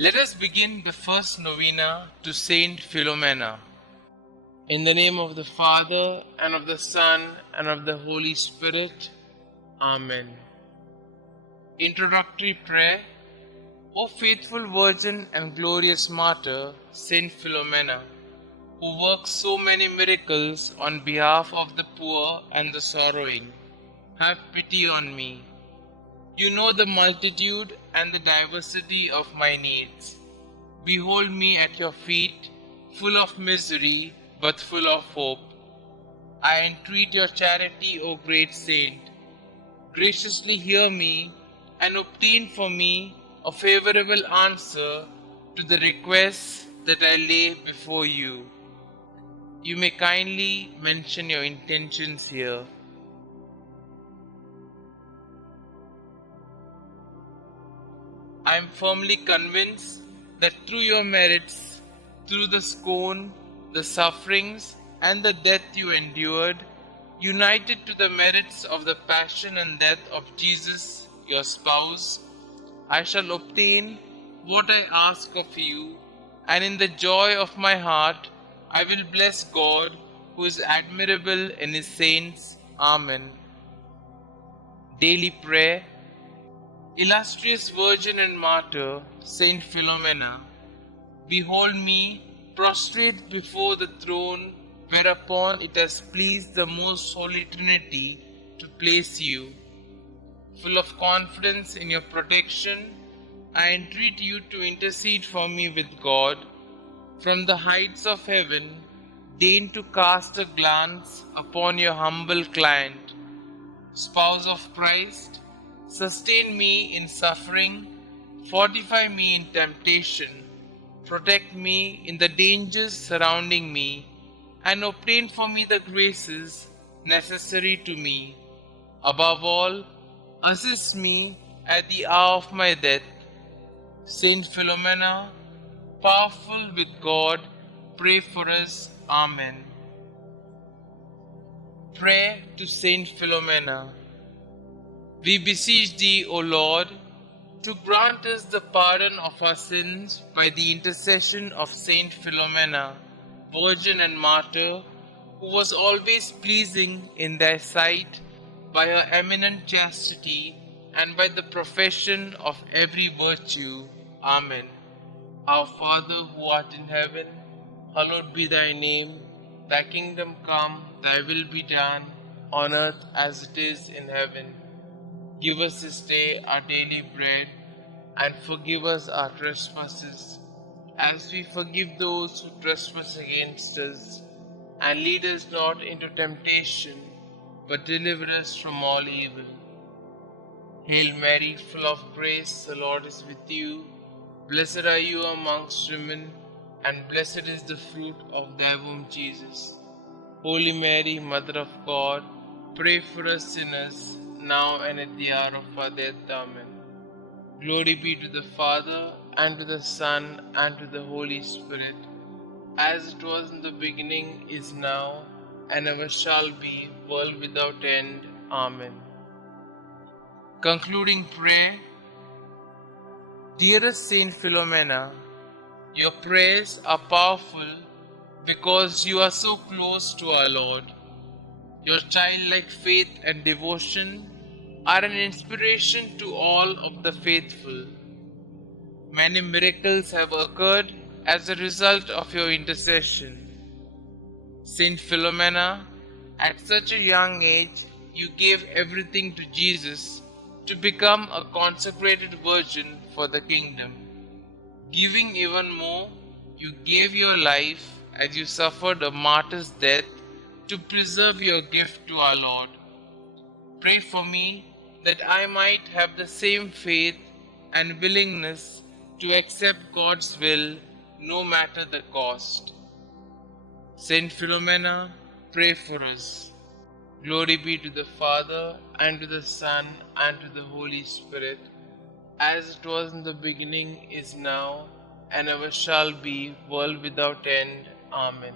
Let us begin the first novena to St Philomena. In the name of the Father, and of the Son, and of the Holy Spirit. Amen. Introductory Prayer. O faithful Virgin and glorious Martyr, St Philomena, who works so many miracles on behalf of the poor and the sorrowing, have pity on me. You know the multitude and the diversity of my needs. Behold me at your feet, full of misery, but full of hope. I entreat your charity, O great saint. Graciously hear me and obtain for me a favorable answer to the requests that I lay before you. You may kindly mention your intentions here. I am firmly convinced that through your merits, through the scorn, the sufferings, and the death you endured, united to the merits of the passion and death of Jesus, your spouse, I shall obtain what I ask of you, and in the joy of my heart, I will bless God, who is admirable in his saints. Amen. Daily Prayer. Illustrious Virgin and Martyr, St Philomena, behold me prostrate before the throne whereupon it has pleased the most Holy Trinity to place you. Full of confidence in your protection, I entreat you to intercede for me with God. From the heights of heaven, deign to cast a glance upon your humble client. Spouse of Christ, sustain me in suffering, fortify me in temptation, protect me in the dangers surrounding me, and obtain for me the graces necessary to me. Above all, assist me at the hour of my death. Saint Philomena, powerful with God, pray for us. Amen. Prayer to Saint Philomena. We beseech thee, O Lord, to grant us the pardon of our sins by the intercession of Saint Philomena, Virgin and Martyr, who was always pleasing in thy sight by her eminent chastity and by the profession of every virtue. Amen. Our Father who art in heaven, hallowed be thy name. Thy kingdom come, thy will be done, on earth as it is in heaven. Give us this day our daily bread, and forgive us our trespasses, as we forgive those who trespass against us. And lead us not into temptation, but deliver us from all evil. Hail Mary, full of grace, the Lord is with you. Blessed are you amongst women, and blessed is the fruit of thy womb, Jesus. Holy Mary, Mother of God, pray for us sinners, now and at the hour of our death. Amen. Glory be to the Father, and to the Son, and to the Holy Spirit, as it was in the beginning, is now, and ever shall be, world without end. Amen. Concluding Prayer. Dearest Saint Philomena, your prayers are powerful because you are so close to our Lord. Your childlike faith and devotion are an inspiration to all of the faithful. Many miracles have occurred as a result of your intercession. Saint Philomena, at such a young age, you gave everything to Jesus to become a consecrated virgin for the kingdom. Giving even more, you gave your life as you suffered a martyr's death to preserve your gift to our Lord. Pray for me that I might have the same faith and willingness to accept God's will no matter the cost. Saint Philomena, pray for us. Glory be to the Father, and to the Son, and to the Holy Spirit, as it was in the beginning, is now, and ever shall be, world without end. Amen.